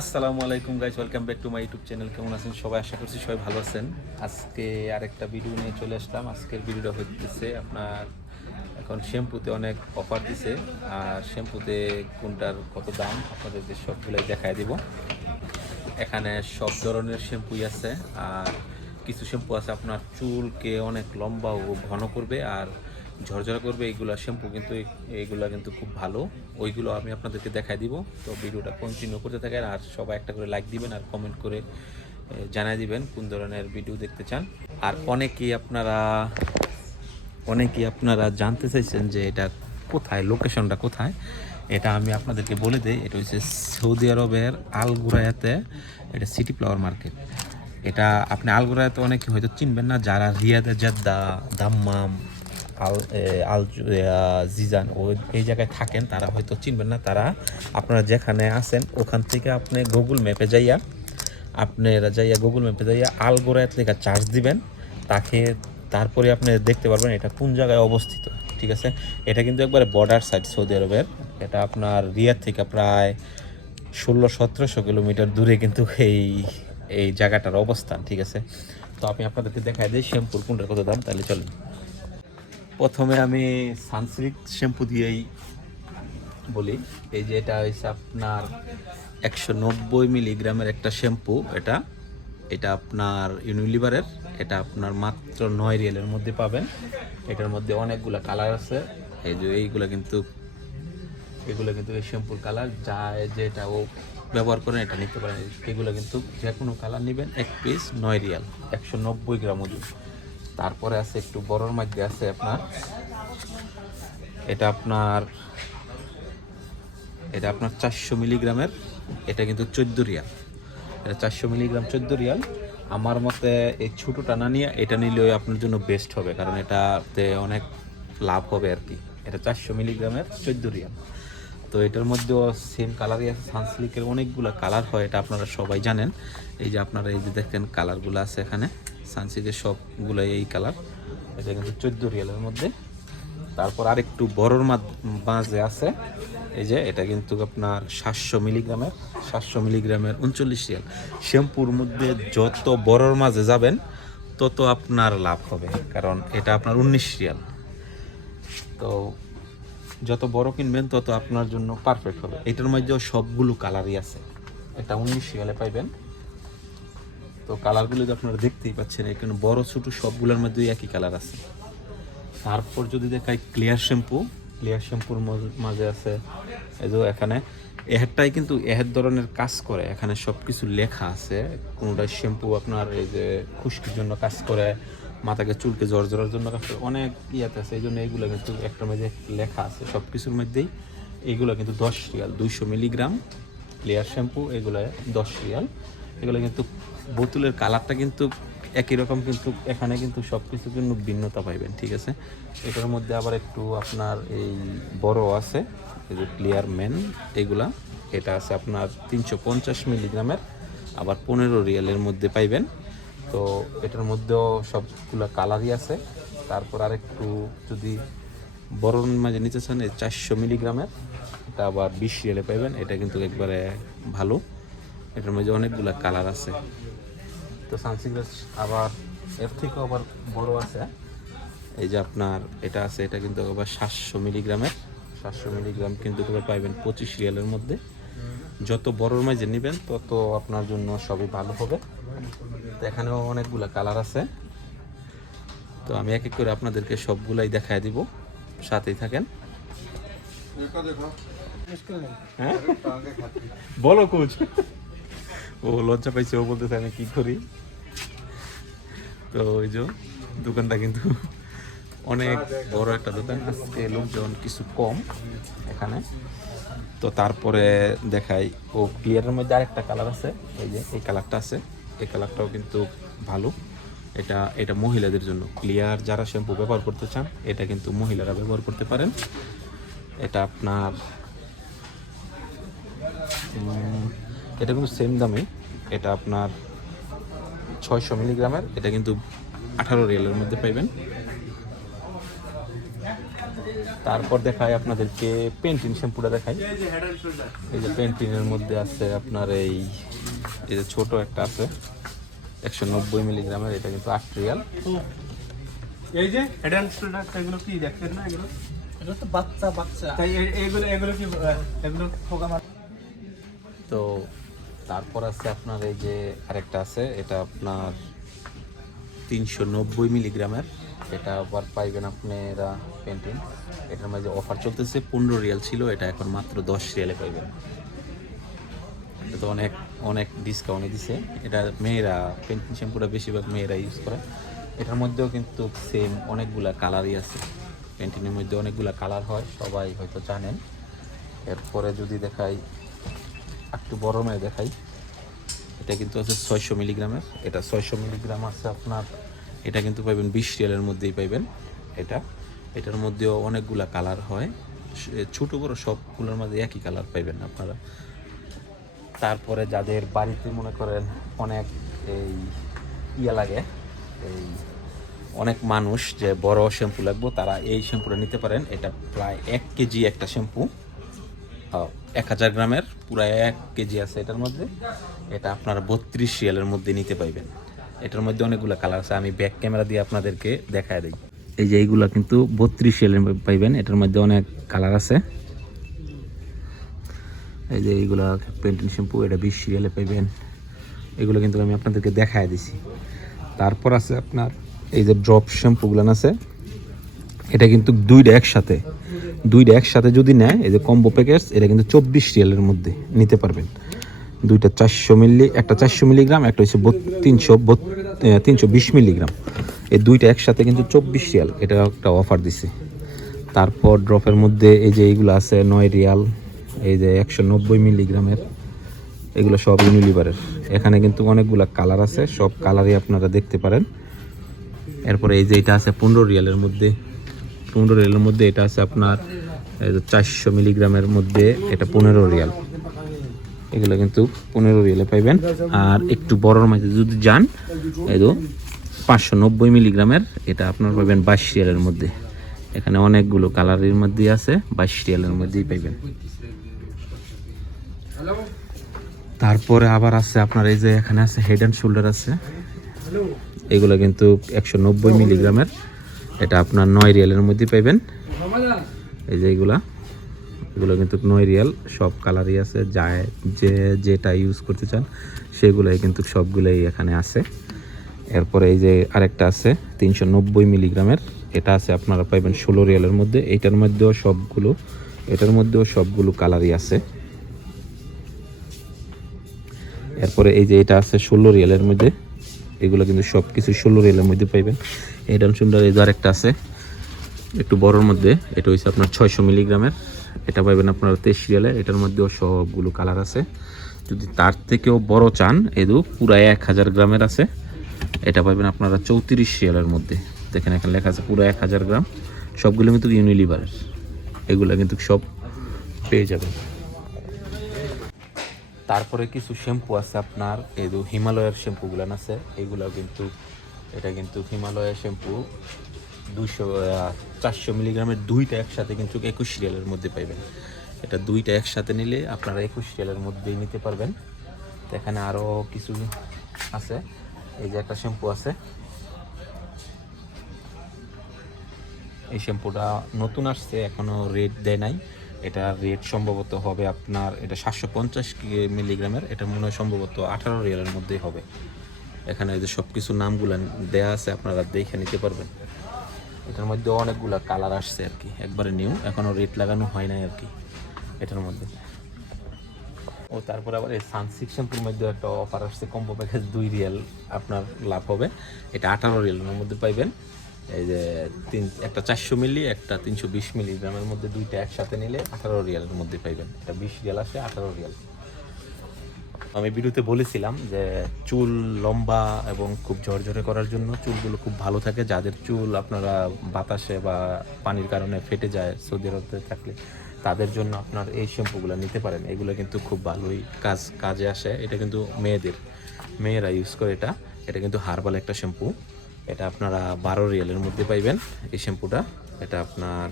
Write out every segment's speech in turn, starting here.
আসসালামু আলাইকুম guys welcome back to my YouTube channel কেমন আছেন সবাই? আশা করছি সবাই ভালো আছেন। আজকে আরেকটা ভিডিও নিয়ে চলে আসলাম। আজকের ভিডিওটা হচ্ছে আপনার, এখন শ্যাম্পুতে অনেক অফার দিছে। আর শ্যাম্পুতে কোনটার কত দাম, আপনাদেরকে সবগুলোই দেখায় দিব। এখানে সব ধরনের শ্যাম্পুই আছে। আর কিছু শ্যাম্পু আছে, আপনার চুলকে অনেক লম্বা ও ঘন করবে। আর ঝরঝরা করবে এইগুলা শ্যাম্পু, কিন্তু এই- এইগুলা কিন্তু খুব ভালো। ওইগুলো আমি আপনাদেরকে দেখাই দিব। তো ভিডিওটা কন্টিনিউ করতে থাকেন আর সবাই একটা করে লাইক দিবেন আর কমেন্ট করে জানাই দিবেন কোন ধরনের ভিডিও দেখতে চান। আর অনেকেই আপনারা অনেকেই আপনারা জানতে চাইছেন যে এটা কোথায় লোকেশনটা কোথায়? এটা আমি আপনাদেরকে বলে দিই, এটা হচ্ছে সৌদি আরবের আলগুরায়াতে এটা সিটি ফ্লাওয়ার মার্কেট এটা আপনি আলগুরায়াতে অনেকে হয়তো চিনবেন না, যারা রিয়াদা, জাদ্দা, দাম্মাম আল আল জিজান ও এই জায়গায় থাকেন, তারা হয়তো চিনবেন না, তারা আপনারা যেখানে আছেন, ওখান থেকে আপনি গুগল ম্যাপে যাইয়া, আপনারা যাইয়া গুগল ম্যাপে যাইয়া আলগোড়ায় থেকে চার্জ দিবেন, তাকে তারপরে আপনি দেখতে পারবেন এটা কোন জায়গায় অবস্থিত, ঠিক আছে? এটা কিন্তু একবারে বর্ডার সাইড সৌদি আরবের এটা আপনার রিয়ার থেকে প্রায় ষোলো সতেরোশো কিলোমিটার দূরে কিন্তু এই এই জায়গাটার অবস্থান, ঠিক আছে? তো আমি আপনাদেরকে দেখাই দিই, শ্যাম্পুর কোনটার কত দাম, তাহলে চলেন। প্রথমে আমি সানসিল্ক শ্যাম্পু দিয়েই বলি। এই যে এটা হচ্ছে আপনার একশো নব্বই মিলিগ্রামের একটা শ্যাম্পু, এটা। এটা আপনার ইউনিলিভারের, এটা আপনার মাত্র নয় রিয়েলের মধ্যে পাবেন। এটার মধ্যে অনেকগুলো কালার আছে। এই যে এইগুলো কিন্তু, এগুলো কিন্তু এই শ্যাম্পুর কালার, যা যেটা ও ব্যবহার করেন, এটা নিতে পারেন। এগুলো কিন্তু যে কোনো কালার নেবেন, এক পিস নয় রিয়াল, একশো নব্বই গ্রাম ওজন। তারপরে আছে একটু বড়র মধ্যে আছে আপনার, এটা আপনার এটা আপনার চারশো মিলিগ্রামের, এটা কিন্তু চোদ্দ রিয়াল। এটা চারশো মিলিগ্রাম চোদ্দ রিয়াল। আমার মতে এই ছোটোটা না নিয়ে এটা নিলেও আপনার জন্য বেস্ট হবে, কারণ এটাতে অনেক লাভ হবে আর কি। এটা চারশো মিলিগ্রামের চোদ্দ রিয়াল। তো এটার মধ্যেও সেম কালারই আছে, সানসিল্কের অনেকগুলো কালার হয়, এটা আপনারা সবাই জানেন। এই যে আপনারা এই যে দেখেন কালারগুলো আছে এখানে। সানসিল্কের সবগুলোই এই কালার। এটা কিন্তু চোদ্দ রিয়ালের মধ্যে। তারপর আরেকটু বড়র মাঝে আছে। এই যে, এটা কিন্তু আপনার সাতশো মিলিগ্রামের সাতশো মিলিগ্রামের উনচল্লিশ রিয়াল। শ্যাম্পুর মধ্যে যত বড়োর মাঝে যাবেন, তত আপনার লাভ হবে। কারণ এটা আপনার উনিশ রিয়াল। তো যত বড় কিনবেন, তত আপনার জন্য পারফেক্ট হবে। এটার মধ্যেও সবগুলো কালারই আছে। এটা উনিশ রিয়ালে পাইবেন। তো কালারগুলো তো আপনারা দেখতেই পাচ্ছেন, এখানে বড় ছোট সবগুলোর মধ্যেই একই কালার আছে। তারপর যদি দেখাই ক্লিয়ার শ্যাম্পু ক্লিয়ার শ্যাম্পুর মাঝে আছে এই যে এখানে। এহেরটাই কিন্তু এহের ধরনের কাজ করে। এখানে সব কিছু লেখা আছে। কোনোটা শ্যাম্পু আপনার এই যে খুশকির জন্য কাজ করে, মাথাকে চুলকে জ্বর জ্বরের জন্য কাজ করে। অনেক ইয়াতে আছে, এই জন্য এইগুলো কিন্তু একটার মধ্যে লেখা আছে। সব কিছুর মধ্যেই এইগুলো কিন্তু দশ রিয়াল, দুইশো মিলিগ্রাম। ক্লিয়ার শ্যাম্পু এগুলো দশ রিয়াল। এগুলো কিন্তু বোতলের কালারটা কিন্তু একই রকম, কিন্তু এখানে কিন্তু সব কিছু কিন্তু ভিন্নতা পাইবেন, ঠিক আছে? এটার মধ্যে আবার একটু আপনার এই বড় আছে, এই যে ক্লিয়ার মেন এগুলা। এটা আছে আপনার তিনশো পঞ্চাশ মিলিগ্রামের, আবার পনেরো রিয়ালের মধ্যে পাইবেন। তো এটার মধ্যেও সবগুলা কালারই আছে। তারপর আরেকটু যদি বড় মাঝে নিতে চান, এই চারশো মিলিগ্রামের, এটা আবার বিশ রিয়ালে পাইবেন। এটা কিন্তু একবারে ভালো। এটার মধ্যে অনেকগুলা কালার আছে। তো সানসিগ্লাস আবার এর থেকেও আবার বড় আছে। এই যে আপনার এটা আছে এটা কিন্তু আবার সাতশো মিলিগ্রামের। সাতশো মিলিগ্রাম কিন্তু এবার পাইবেন পঁচিশ রিয়ালের মধ্যে। যত বড়োর মাঝে নেবেন তত আপনার জন্য সবই ভালো হবে। তো এখানেও অনেকগুলো কালার আছে। তো আমি এক এক করে আপনাদেরকে সবগুলাই দেখায় দিব। সাথেই থাকেন। হ্যাঁ? বলো কোচ। ও লজ্জা পাইছে, ও বলতেছে, আমি কি করি? তো ওই যে দোকানটা কিন্তু অনেক বড় একটা দোকান, আজকে লোকজন কিছু কম এখানে। তো তারপরে দেখাই, ও ক্লিয়ারের মধ্যে আরেকটা কালার আছে, এই যে এই কালারটা আছে, এই কালারটাও কিন্তু ভালো। এটা এটা মহিলাদের জন্য। ক্লিয়ার যারা শ্যাম্পু ব্যবহার করতে চান, এটা কিন্তু মহিলারা ব্যবহার করতে পারেন। এটা আপনার এটা কিন্তু সেম দামে এটা আপনার ছয়শো মিলিগ্রামের এটা কিন্তু আঠারো রিয়ালের মধ্যে পাইবেন। তারপর দেখায় আপনাদেরকে পেন্টিন শ্যাম্পুটা দেখাই। এই যে পেন্টিনের মধ্যে আছে আপনার এই এই যে ছোট একটা আছে একশো নব্বই মিলিগ্রামের এটা কিন্তু আট রিয়াল। এই যে অ্যাডাল্ট প্রোডাক্ট এগুলো কি না এগুলো? তো বাচ্চা বাচ্চা। তাই এগুলো এগুলো কি এগুলো পোকা তো তারপর আছে আপনার এই যে আরেকটা আছে, এটা আপনার তিনশো নব্বই মিলিগ্রামের। এটা আবার পাইবেন আপনারা পেন্টিন এটার মাঝে অফার চলতেছে, পনেরো রিয়াল ছিল, এটা এখন মাত্র দশ রিয়ালে পাইবেন। এটা তো অনেক অনেক ডিসকাউন্টে দিছে। এটা মেয়েরা পেন্টিং শ্যাম্পুটা বেশিরভাগ মেয়েরা ইউজ করে। এটার মধ্যেও কিন্তু সেম অনেকগুলা কালারই আছে। পেন্টিনের মধ্যে অনেকগুলা কালার হয়, সবাই হয়তো জানেন। এরপরে যদি দেখাই একটু বড় মেয়ে দেখাই। এটা কিন্তু আছে ছয়শো মিলিগ্রামের। এটা ছয়শো মিলিগ্রাম আছে আপনার, এটা কিন্তু পাইবেন বিশ রিয়ালের মধ্যেই পাইবেন এটা। এটার মধ্যেও অনেকগুলা কালার হয়। ছোট বড় সবগুলোর মধ্যে একই কালার পাইবেন আপনারা। তারপরে যাদের বাড়িতে মনে করেন অনেক এই ইয়ে লাগে, এই অনেক মানুষ যে বড় শ্যাম্পু লাগবো, তারা এই শ্যাম্পুটা নিতে পারেন। এটা প্রায় এক কেজি একটা শ্যাম্পু। এক হাজার গ্রামের, পুরো এক কেজি আছে এটার মধ্যে। এটা আপনারা বত্রিশ রিয়ালের মধ্যে নিতে পাইবেন। এটার মধ্যে অনেকগুলো কালার আছে, আমি ব্যাক ক্যামেরা দিয়ে আপনাদেরকে দেখায় দিই। এই যে এইগুলা কিন্তু বত্রিশ শিয়ালের পাইবেন, এটার মধ্যে অনেক কালার আছে। এই যে এইগুলা পেন্টিং শ্যাম্পু এটা বিশ রিয়ালে পাইবেন। এগুলো কিন্তু আমি আপনাদেরকে দেখায় দিছি। তারপর আছে আপনার, এই যে ড্রপ শ্যাম্পুগুলো আছে। এটা কিন্তু দুইটা একসাথে দুইটা একসাথে যদি নেয়, এই যে কম্বো প্যাকেজ এটা কিন্তু চব্বিশ রিয়ালের মধ্যে নিতে পারবেন। দুইটা চারশো মিলি, একটা চারশো মিলিগ্রাম, একটা হচ্ছে তিনশো তিনশো বিশ মিলিগ্রাম। এই দুইটা একসাথে কিন্তু চব্বিশ রিয়াল এটা একটা অফার দিছে। তারপর ড্রপের মধ্যে এই যে এইগুলো আছে, নয় রিয়াল, এই যে একশো নব্বই মিলিগ্রামের, এগুলো সব ইউনিলিভারের এখানে কিন্তু অনেকগুলো কালার আছে, সব কালারই আপনারা দেখতে পারেন। এরপরে এই যে এটা আছে পনেরো রিয়ালের মধ্যে। পনেরো রিয়ালের মধ্যে, এটা আছে আপনার চারশো মিলিগ্রামের মধ্যে, এটা পনেরো রিয়াল। এগুলো কিন্তু পনেরো রিয়ালে পাইবেন। আর একটু বড়র মাঝে যদি যান, এই তো পাঁচশো নব্বই মিলিগ্রামের, এটা আপনার পাবেন বাইশ রিয়ালের মধ্যে। এখানে অনেকগুলো কালারের মধ্যেই আছে, বাইশ রিয়ালের মধ্যেই পাইবেন। তারপরে আবার আছে আপনার, এই যে এখানে আছে হেড অ্যান্ড শোল্ডার আছে। এগুলো কিন্তু একশো নব্বই মিলিগ্রামের। এটা আপনার নয় রিয়ালের মধ্যে পাইবেন। এই যে এগুলা, এগুলো কিন্তু নয় রিয়াল, সব কালারই আছে, যায়, যে যেটা ইউজ করতে চান, সেগুলোই কিন্তু সবগুলোই এখানে আছে। এরপরে এই যে আরেকটা আছে, তিনশো নব্বই মিলিগ্রামের, এটা আছে আপনারা পাইবেন ষোলো রিয়ালের মধ্যে, এটার মধ্যেও সবগুলো, এটার মধ্যেও সবগুলো কালারই আছে। এরপরে এই যে এটা আছে ষোলো রিয়ালের মধ্যে এগুলো কিন্তু সব কিছু ষোলো রেলের মধ্যে পাইবেন। এটা সুন্দর এই আরেকটা আছে, একটু বড়োর মধ্যে, এটা হচ্ছে আপনার ছয়শো মিলিগ্রামের। এটা পাইবেন আপনার তেইশ রিয়ালে এটার মধ্যেও সবগুলো কালার আছে। যদি তার থেকেও বড় চান এদু পুরা এক হাজার গ্রামের আছে, এটা পাইবেন আপনারা চৌত্রিশ রিয়ালের মধ্যে। দেখেন এখানে লেখা আছে পুরো এক হাজার গ্রাম, সবগুলো কিন্তু ইউনিলিভারের। এগুলো কিন্তু সব পেয়ে যাবেন। তারপরে কিছু শ্যাম্পু আছে আপনার, এই হিমালয়ের শ্যাম্পুগুলো আছে এগুলো কিন্তু, এটা কিন্তু হিমালয়ের শ্যাম্পু দুশো চারশো মিলিগ্রামের দুইটা একসাথে কিন্তু একুশ রিয়ালের মধ্যে পাইবেন। এটা দুইটা একসাথে নিলে আপনারা একুশ রিয়ালের মধ্যেই নিতে পারবেন। তো এখানে আরও কিছু আছে, এই যে একটা শ্যাম্পু আছে। এই শ্যাম্পুটা নতুন আসছে এখনও রেট দেয় নাই। এটা রেট সম্ভবত হবে আপনার, এটা সাতশো পঞ্চাশ মিলিগ্রামের এটা মনে হয় সম্ভবত আঠারো রিয়ালের মধ্যেই হবে। এখানে যে সব কিছু নামগুলো দেয়া আছে, আপনারা দেখে নিতে পারবেন। এটার মধ্যে অনেকগুলো কালার আসছে আর কি, একবারে নিউ এখনও রেট লাগানো হয় নাই আর কি এটার মধ্যে। ও, তারপরে আবার এই সানসিক শ্যাম্পুর মধ্যে একটা অফার আসছে কম্বো প্যাকেজ দুই রিয়াল আপনার লাভ হবে। এটা আঠারো রিয়ালের মধ্যে পাইবেন। এই যে তিন, একটা চারশো মিলি, একটা তিনশো বিশ মিলিগ্রামের মধ্যে দুইটা একসাথে নিলে আঠারো রিয়ালের মধ্যে পাইবেন। এটা বিশ রিয়াল আসে আঠারো রিয়াল। আমি ভিডিওতে বলেছিলাম যে চুল লম্বা এবং খুব ঝরঝরে করার জন্য চুলগুলো খুব ভালো থাকে। যাদের চুল আপনারা বাতাসে বা পানির কারণে ফেটে যায়, সৌদি আরবে থাকলে, তাদের জন্য আপনার এই শ্যাম্পুগুলো নিতে পারেন। এগুলো কিন্তু খুব ভালোই কাজ, কাজে আসে। এটা কিন্তু মেয়েদের, মেয়েরা ইউজ করে এটা। এটা কিন্তু হার্বাল একটা শ্যাম্পু। এটা আপনারা বারো রিয়ালের মধ্যে পাইবেন এই শ্যাম্পুটা। এটা আপনার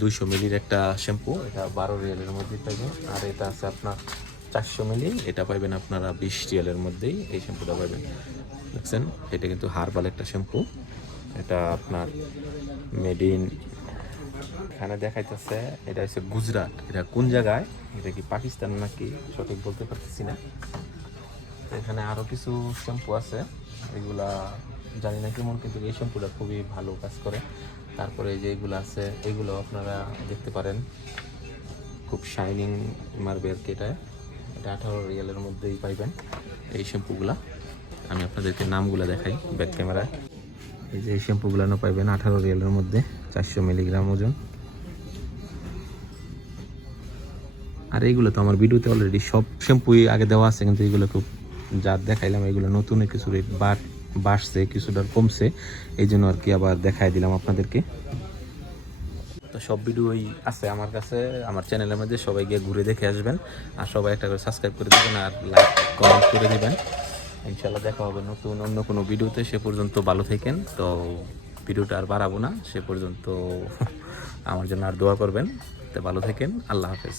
দুইশো মিলির একটা শ্যাম্পু, এটা বারো রিয়ালের মধ্যে পাইবেন। আর এটা আছে আপনার চারশো মিলি, এটা পাইবেন আপনারা বিশ রিয়ালের মধ্যেই এই শ্যাম্পুটা পাইবেন। দেখছেন, এটা কিন্তু হার্বাল একটা শ্যাম্পু। এটা আপনার মেড ইন এখানে দেখাইতেছে, এটা হচ্ছে গুজরাট। এটা কোন জায়গায়? এটা কি পাকিস্তান নাকি? সঠিক বলতে পারতেছি না। এখানে আরও কিছু শ্যাম্পু আছে। এগুলা জানি না কেমন, কিন্তু এই শ্যাম্পুটা খুবই ভালো কাজ করে। তারপরে যে এগুলো আছে, এগুলো আপনারা দেখতে পারেন। খুব শাইনিং মারবে আর কি এটা। এটা আঠারো রিয়ালের মধ্যেই পাইবেন এই শ্যাম্পুগুলা আমি আপনাদেরকে নামগুলো দেখাই ব্যাক ক্যামেরায় এই যে এই শ্যাম্পুগুলো পাইবেন আঠারো রিয়ালের মধ্যে, চারশো মিলিগ্রাম ওজন। আর এইগুলো তো আমার ভিডিওতে অলরেডি সব শ্যাম্পুই আগে দেওয়া আছে, কিন্তু এগুলো খুব যা দেখাইলাম, এগুলো নতুন কিছু রেট বাড় বাড়ছে, কিছুটা কমছে এই জন্য আর কি আবার দেখাই দিলাম আপনাদেরকে। তো সব ভিডিওই আছে আমার কাছে, আমার চ্যানেলের মধ্যে, সবাই গিয়ে ঘুরে দেখে আসবেন। আর সবাই একটা করে সাবস্ক্রাইব করে দেবেন আর লাইক কমেন্ট করে দেবেন। ইনশাল্লাহ দেখা হবে নতুন, অন্য কোনো ভিডিওতে, সে পর্যন্ত ভালো থাকেন। তো ভিডিওটা আর বাড়াবো না, সে পর্যন্ত আমার জন্য আর দোয়া করবেন। তো ভালো থাকেন, আল্লাহ হাফেজ।